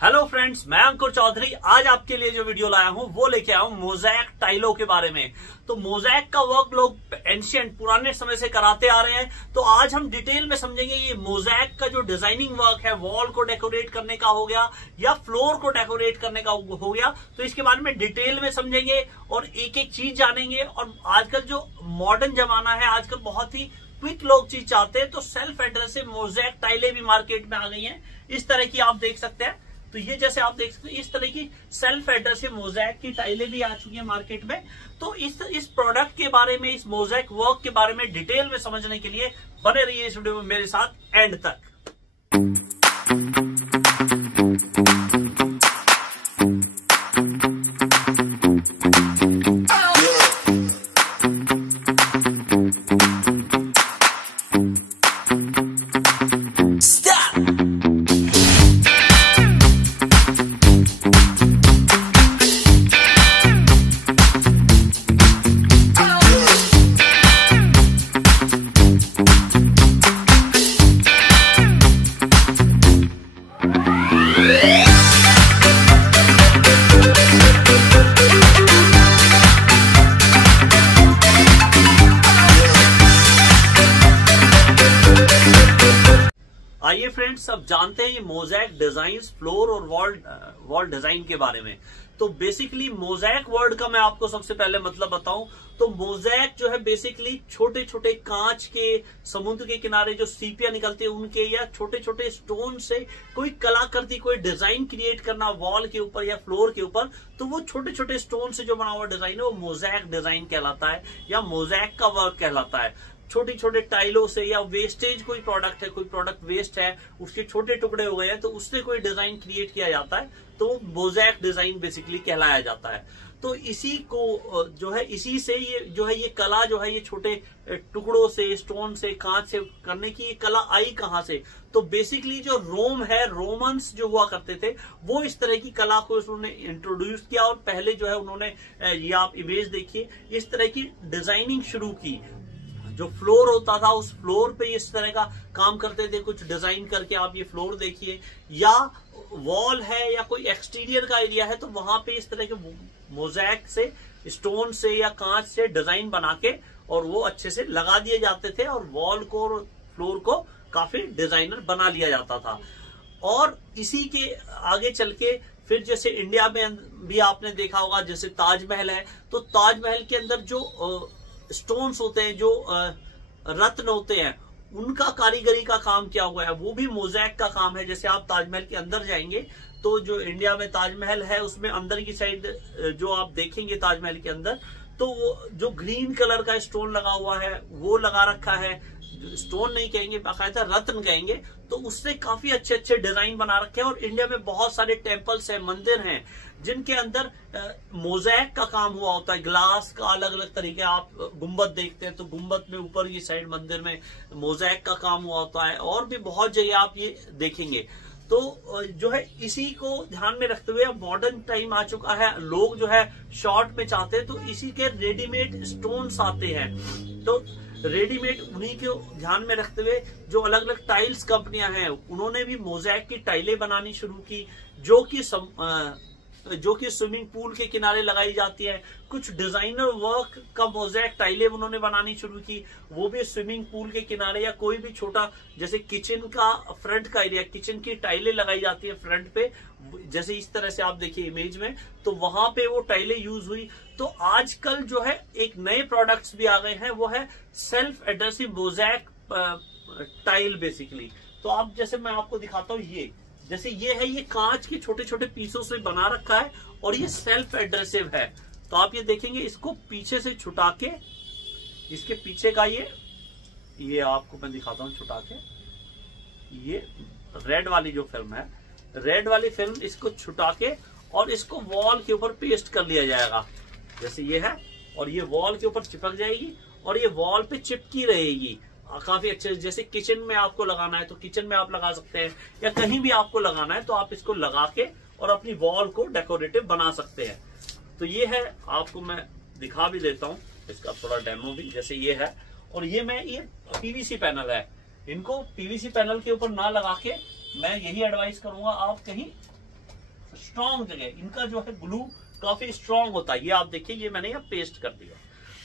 Hello friends, मैं अंकुर चौधरी। आज आपके लिए जो वीडियो लाया हूं वो लेके आया हूं मोज़ेक टाइलों के बारे में। तो मोज़ेक का वर्क लोग एंशिएंट पुराने समय से कराते आ रहे हैं। तो आज हम डिटेल में समझेंगे ये मोज़ेक का जो डिजाइनिंग वर्क है, वॉल को डेकोरेट करने का हो गया या फ्लोर को डेकोरेट करने का हो गया, तो इसके बारे में डिटेल में समझेंगे और एक एक चीज जानेंगे। और आजकल जो मॉडर्न जमाना है, आजकल बहुत ही क्विक लोग चीज चाहते हैं, तो सेल्फ एड्रेसिव मोज़ेक टाइलें भी मार्केट में आ गई हैं। इस तरह की आप देख सकते हैं। तो ये जैसे आप देख सकते हैं, इस तरह की सेल्फ एड्रेसिव मोज़ेक की टाइलें भी आ चुकी हैं मार्केट में। तो इस प्रोडक्ट के बारे में, इस मोज़ेक वर्क के बारे में डिटेल में समझने के लिए बने रहिए इस वीडियो में मेरे साथ एंड तक। आइए फ्रेंड्स, अब जानते हैं ये मोज़ेक डिजाइन, फ्लोर और वॉल डिजाइन के बारे में। तो बेसिकली मोज़ेक वर्ड का मैं आपको सबसे पहले मतलब बताऊं तो मोज़ेक जो है बेसिकली छोटे छोटे कांच के, समुद्र के किनारे जो सीपियां निकलती है उनके, या छोटे छोटे स्टोन से कोई कलाकृति, कोई डिजाइन क्रिएट करना वॉल के ऊपर या फ्लोर के ऊपर, तो वो छोटे छोटे स्टोन से जो बना हुआ डिजाइन है वो मोज़ेक डिजाइन कहलाता है या मोज़ेक का वर्क कहलाता है। छोटी छोटे टाइलों से या वेस्टेज, कोई प्रोडक्ट है, कोई प्रोडक्ट वेस्ट है, उसके छोटे टुकड़े हो गए हैं, तो उससे कोई डिजाइन क्रिएट किया जाता है, तो मोज़ेक डिजाइन बेसिकली कहलाया जाता है। तो इसी को जो है, इसी से ये जो है, ये कला जो है, ये छोटे टुकड़ों से, स्टोन से, कांच से करने की ये कला आई कहां से? तो बेसिकली जो रोम है, रोमन्स जो हुआ करते थे, वो इस तरह की कला को उन्होंने इंट्रोड्यूस किया और पहले जो है उन्होंने, ये आप इमेज देखिए, इस तरह की डिजाइनिंग शुरू की। जो फ्लोर होता था उस फ्लोर पे इस तरह का काम करते थे, कुछ डिजाइन करके। आप ये फ्लोर देखिए, या वॉल है या कोई एक्सटीरियर का एरिया है, तो वहां पे इस तरह के मोज़ेक से, स्टोन से या कांच से डिजाइन बना के और वो अच्छे से लगा दिए जाते थे और वॉल को और फ्लोर को काफी डिजाइनर बना लिया जाता था। और इसी के आगे चल के फिर जैसे इंडिया में भी आपने देखा होगा, जैसे ताजमहल है, तो ताजमहल के अंदर जो स्टोन्स होते हैं, जो रत्न होते हैं, उनका कारीगरी का काम किया हुआ है, वो भी मोज़ेक का काम है। जैसे आप ताजमहल के अंदर जाएंगे तो जो इंडिया में ताजमहल है उसमें अंदर की साइड जो आप देखेंगे ताजमहल के अंदर, तो वो जो ग्रीन कलर का स्टोन लगा हुआ है वो लगा रखा है। स्टोन नहीं कहेंगे, बाकायदा रत्न कहेंगे। तो उससे काफी अच्छे अच्छे डिजाइन बना रखे हैं। और इंडिया में बहुत सारे टेम्पल्स हैं, मंदिर हैं, जिनके अंदर मोज़ेक का काम हुआ होता है। ग्लास का अलग अलग तरीके, आप गुम्बद देखते हैं तो गुम्बद में ऊपर की साइड मंदिर में मोज़ेक का काम हुआ होता है। और भी बहुत जगह आप ये देखेंगे। तो जो है, इसी को ध्यान में रखते हुए मॉडर्न टाइम आ चुका है, लोग जो है शॉर्ट में चाहते हैं, तो इसी के रेडीमेड स्टोन्स आते हैं। तो रेडीमेड उन्हीं को ध्यान में रखते हुए जो अलग अलग टाइल्स कंपनियां हैं, उन्होंने भी मोज़ेक की टाइलें बनानी शुरू की, जो कि स्विमिंग पूल के किनारे लगाई जाती है। कुछ डिजाइनर वर्क का मोज़ेक टाइलें उन्होंने बनानी शुरू की, वो भी स्विमिंग पूल के किनारे, या कोई भी छोटा, जैसे किचन का फ्रंट का एरिया, किचन की टाइलें लगाई जाती है फ्रंट पे, जैसे इस तरह से आप देखिए इमेज में, तो वहां पे वो टाइलें यूज हुई। तो आजकल जो है एक नए प्रोडक्ट्स भी आ गए हैं, वो है सेल्फ एड्रेसिव मोज़ेक टाइल बेसिकली। तो आप, जैसे मैं आपको दिखाता हूँ, ये जैसे ये है, ये कांच के छोटे छोटे पीसों से बना रखा है और ये सेल्फ एड्रेसिव है। तो आप ये देखेंगे, इसको पीछे से छुटा के, इसके पीछे का ये आपको मैं दिखाता हूँ छुटा के, ये रेड वाली जो फिल्म है, रेड वाली फिल्म, इसको छुटा के और इसको वॉल के ऊपर पेस्ट कर लिया जाएगा। जैसे ये है, और ये वॉल के ऊपर चिपक जाएगी और ये वॉल पे चिपकी रहेगी काफी अच्छे। जैसे किचन में आपको लगाना है तो किचन में आप लगा सकते हैं, या कहीं भी आपको लगाना है तो आप इसको लगा के और अपनी वॉल को डेकोरेटिव बना सकते हैं। तो ये है, आपको मैं दिखा भी देता हूँ इसका थोड़ा डेमो भी। जैसे ये है, और ये पीवीसी पैनल है, इनको पीवीसी पैनल के ऊपर ना लगा के मैं यही एडवाइस करूंगा, आप कहीं स्ट्रॉन्ग जगह, इनका जो है ग्लू काफी स्ट्रॉन्ग होता है। ये आप देखिए, ये मैंने यहाँ पेस्ट कर दिया।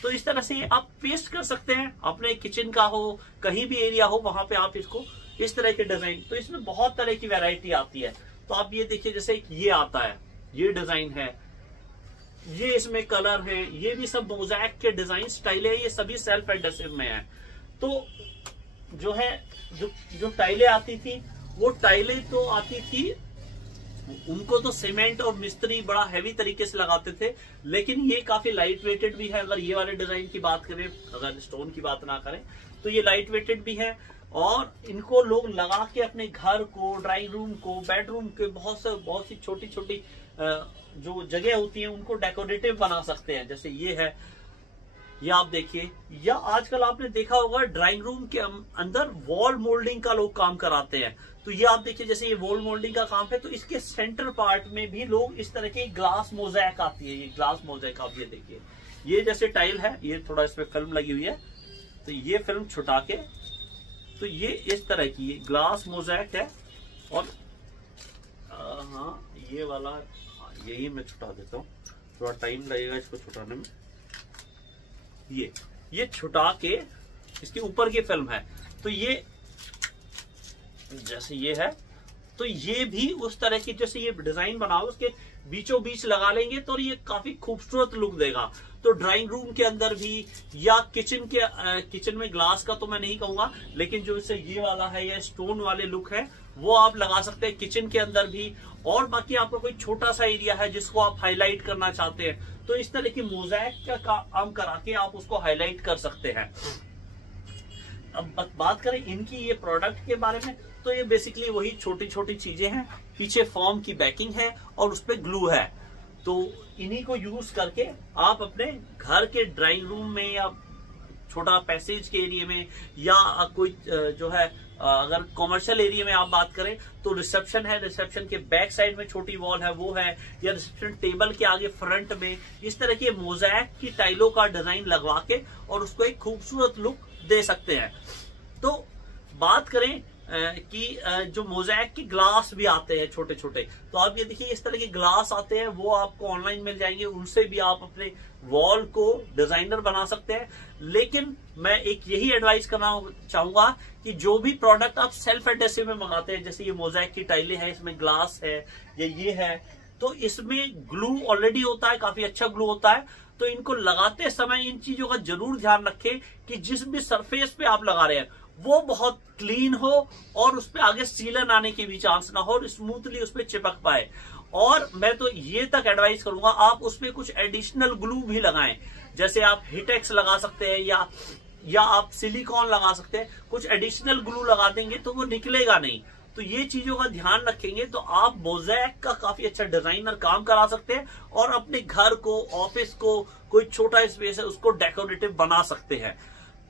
तो इस तरह से आप पेस्ट कर सकते हैं, अपने किचन का हो, कहीं भी एरिया हो, वहां पे आप इसको इस तरह के डिजाइन, तो इसमें बहुत तरह की वैरायटी आती है। तो आप ये देखिए, जैसे ये आता है, ये डिजाइन है, ये इसमें कलर है, ये भी सब मोज़ैक के डिजाइन स्टाइल है, ये सभी सेल्फ एडहेसिव में है। तो जो है जो टाइलें आती थी, वो टाइलें तो आती थी, उनको तो सीमेंट और मिस्त्री बड़ा हैवी तरीके से लगाते थे, लेकिन ये काफी लाइट वेटेड भी है। अगर ये वाले डिजाइन की बात करें, अगर स्टोन की बात ना करें, तो ये लाइट वेटेड भी है। और इनको लोग लगा के अपने घर को, ड्राइंग रूम को, बेडरूम के बहुत सी छोटी छोटी जो जगह होती है, उनको डेकोरेटिव बना सकते हैं। जैसे ये है, ये आप देखिए, या आजकल आपने देखा होगा ड्राइंग रूम के अंदर वॉल मोल्डिंग का लोग काम कराते हैं। तो ये आप देखिए, जैसे ये वॉल मोल्डिंग का काम है, तो इसके सेंटर पार्ट में भी लोग इस तरह की ग्लास मोज़ैक आती है, ये ग्लास मोज़ैक आप ये देखिए, ये जैसे टाइल है, ये थोड़ा इसमें फिल्म लगी हुई है, तो ये फिल्म छुटा के, तो ये इस तरह की ये ग्लास मोज़ैक है। और हाँ, ये वाला यही मैं छुटा देता हूँ, थोड़ा टाइम लगेगा इसको छुटाने में। ये छुटा के इसके ऊपर की फिल्म है, तो ये जैसे ये है, तो ये भी उस तरह की, जैसे ये डिजाइन बनाओ, उसके बीचों बीच लगा लेंगे तो ये काफी खूबसूरत लुक देगा। तो ड्राइंग रूम के अंदर भी, या किचन में ग्लास का तो मैं नहीं कहूंगा, लेकिन जो इससे ये वाला है, या स्टोन वाले लुक है, वो आप लगा सकते हैं किचन के अंदर भी। और बाकी आपका कोई छोटा सा एरिया है जिसको आप हाईलाइट करना चाहते हैं, तो इस तरह की मोज़ैक का काम करा के आप उसको हाईलाइट कर सकते हैं। अब बात करें इनकी ये प्रोडक्ट के बारे में, तो ये बेसिकली वही छोटी छोटी चीजें हैं। पीछे फॉर्म की बैकिंग है और उस पर ग्लू है। तो इन्हीं को यूज करके आप अपने घर के ड्राइंग रूम में, या छोटा पैसेज के एरिया में, या कोई जो है, अगर कॉमर्शियल एरिया में आप बात करें, तो रिसेप्शन है, रिसेप्शन के बैक साइड में छोटी वॉल है, वो है, या रिसेप्शन टेबल के आगे फ्रंट में इस तरह के मोज़ैक की टाइलों का डिजाइन लगवा के और उसको एक खूबसूरत लुक दे सकते हैं। तो बात करें कि जो मोज़ैक के ग्लास भी आते हैं छोटे छोटे, तो आप ये देखिए, इस तरह के ग्लास आते हैं, वो आपको ऑनलाइन मिल जाएंगे, उनसे भी आप अपने वॉल को डिजाइनर बना सकते हैं। लेकिन मैं एक यही एडवाइस करना चाहूंगा कि जो भी प्रोडक्ट आप सेल्फ एडहेसिव में मंगाते हैं, जैसे ये मोज़ैक की टाइलें हैं, इसमें ग्लास है, या ये है, तो इसमें ग्लू ऑलरेडी होता है, काफी अच्छा ग्लू होता है। तो इनको लगाते समय इन चीजों का जरूर ध्यान रखें कि जिस भी सरफेस पे आप लगा रहे हैं वो बहुत क्लीन हो, और उस पर आगे सीलन आने के भी चांस ना हो, और स्मूथली उस पर चिपक पाए। और मैं तो ये तक एडवाइस करूंगा, आप उसमें कुछ एडिशनल ग्लू भी लगाएं, जैसे आप हिटेक्स लगा सकते हैं, या आप सिलिकॉन लगा सकते हैं। कुछ एडिशनल ग्लू लगा देंगे तो वो निकलेगा नहीं। तो ये चीजों का ध्यान रखेंगे तो आप मोज़ैक का काफी अच्छा डिजाइनर काम करा सकते हैं, और अपने घर को, ऑफिस को, कोई छोटा स्पेस है उसको डेकोरेटिव बना सकते हैं।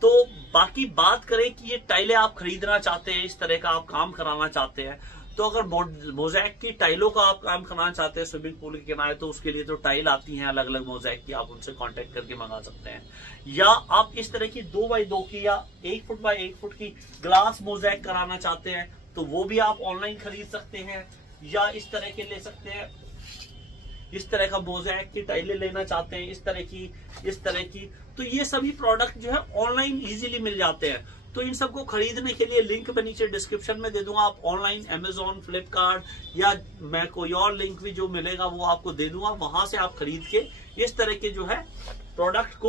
तो बाकी बात करें कि ये टाइलें आप खरीदना चाहते हैं, इस तरह का आप काम कराना चाहते हैं, तो अगर मोज़ैक की टाइलों का आप काम कराना चाहते हैं स्विमिंग पूल के किनारे, तो उसके लिए तो टाइल आती हैं अलग अलग मोज़ैक की, आप उनसे कांटेक्ट करके मंगा सकते हैं। या आप इस तरह की 2x2 की या 1 फुट बाय 1 फुट की ग्लास मोज़ैक कराना चाहते हैं, तो वो भी आप ऑनलाइन खरीद सकते हैं। या इस तरह के ले सकते हैं, इस तरह का मोज़ैक की टाइलें लेना चाहते हैं, इस तरह की, तो ये सभी प्रोडक्ट जो है ऑनलाइन इजीली मिल जाते हैं। तो इन सबको खरीदने के लिए लिंक मैं नीचे डिस्क्रिप्शन में दे दूंगा, आप ऑनलाइन अमेजोन, फ्लिपकार्ट, या मैं कोई और लिंक भी जो मिलेगा वो आपको दे दूंगा, वहां से आप खरीद के इस तरह के जो है प्रोडक्ट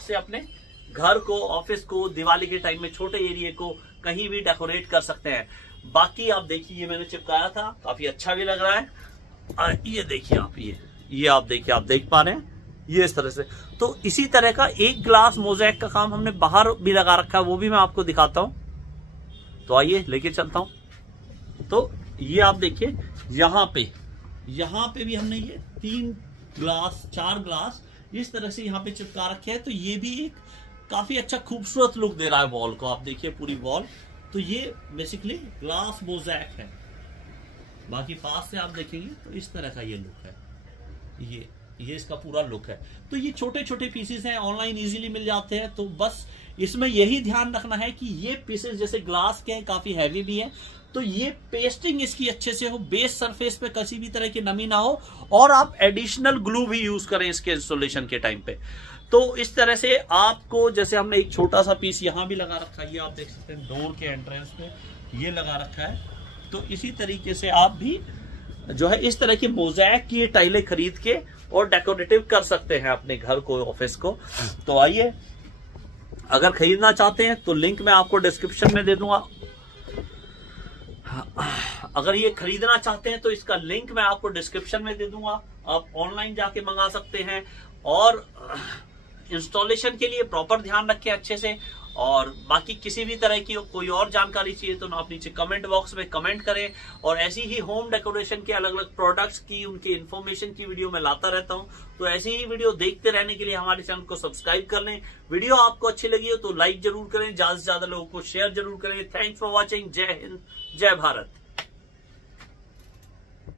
से अपने घर को, ऑफिस को, दिवाली के टाइम में छोटे एरिया को कहीं भी डेकोरेट कर सकते हैं। बाकी आप देखिए, ये मैंने चिपकाया था, काफी अच्छा भी लग रहा है। ये देखिए आप, ये आप देखिए, आप देख पा रहे हैं, ये इस तरह से। तो इसी तरह का एक ग्लास मोज़ैक का काम हमने बाहर भी लगा रखा है, वो भी मैं आपको दिखाता हूं। तो आइए लेके चलता हूं। तो ये आप देखिए, यहाँ पे भी हमने ये 4 ग्लास इस तरह से यहाँ पे चिपका रखे हैं। तो ये भी एक काफी अच्छा खूबसूरत लुक दे रहा है वॉल को। आप देखिए पूरी वॉल, तो ये बेसिकली ग्लास मोज़ैक है। बाकी पास से आप देखेंगे तो इस तरह का ये लुक है, ये इसका पूरा लुक है। तो ये छोटे छोटे पीसेस हैं, ऑनलाइन इजीली मिल जाते हैं। तो बस इसमें यही ध्यान रखना है कि ये पीसेस जैसे ग्लास के हैं, काफी हैवी भी हैं, तो ये पेस्टिंग इसकी अच्छे से हो, बेस सरफेस पे किसी भी तरह की नमी ना हो, और आप एडिशनल ग्लू भी यूज करें इसके इंस्टॉलेशन के टाइम पे। तो इस तरह से आपको, जैसे हमने एक छोटा सा पीस यहां भी लगा रखा है, ये आप देख सकते हैं डोर के एंट्रेंस पे ये लगा रखा है। तो इसी तरीके से आप भी जो है इस तरह की मोज़ैक की टाइलें खरीद के और डेकोरेटिव कर सकते हैं अपने घर को, ऑफिस को। तो आइए, अगर खरीदना चाहते हैं तो लिंक मैं आपको डिस्क्रिप्शन में दे दूंगा। अगर ये खरीदना चाहते हैं तो इसका लिंक मैं आपको डिस्क्रिप्शन में दे दूंगा। आप ऑनलाइन जाके मंगा सकते हैं, और इंस्टॉलेशन के लिए प्रॉपर ध्यान रखें अच्छे से। और बाकी किसी भी तरह की कोई और जानकारी चाहिए तो आप नीचे कमेंट बॉक्स में कमेंट करें, और ऐसी ही होम डेकोरेशन के अलग अलग प्रोडक्ट्स की, उनकी इंफॉर्मेशन की वीडियो मैं लाता रहता हूं। तो ऐसी ही वीडियो देखते रहने के लिए हमारे चैनल को सब्सक्राइब कर लें। वीडियो आपको अच्छी लगी हो तो लाइक जरूर करें, ज्यादा से ज्यादा लोगों को शेयर जरूर करें। Thanks for watching. जय हिंद, जय भारत।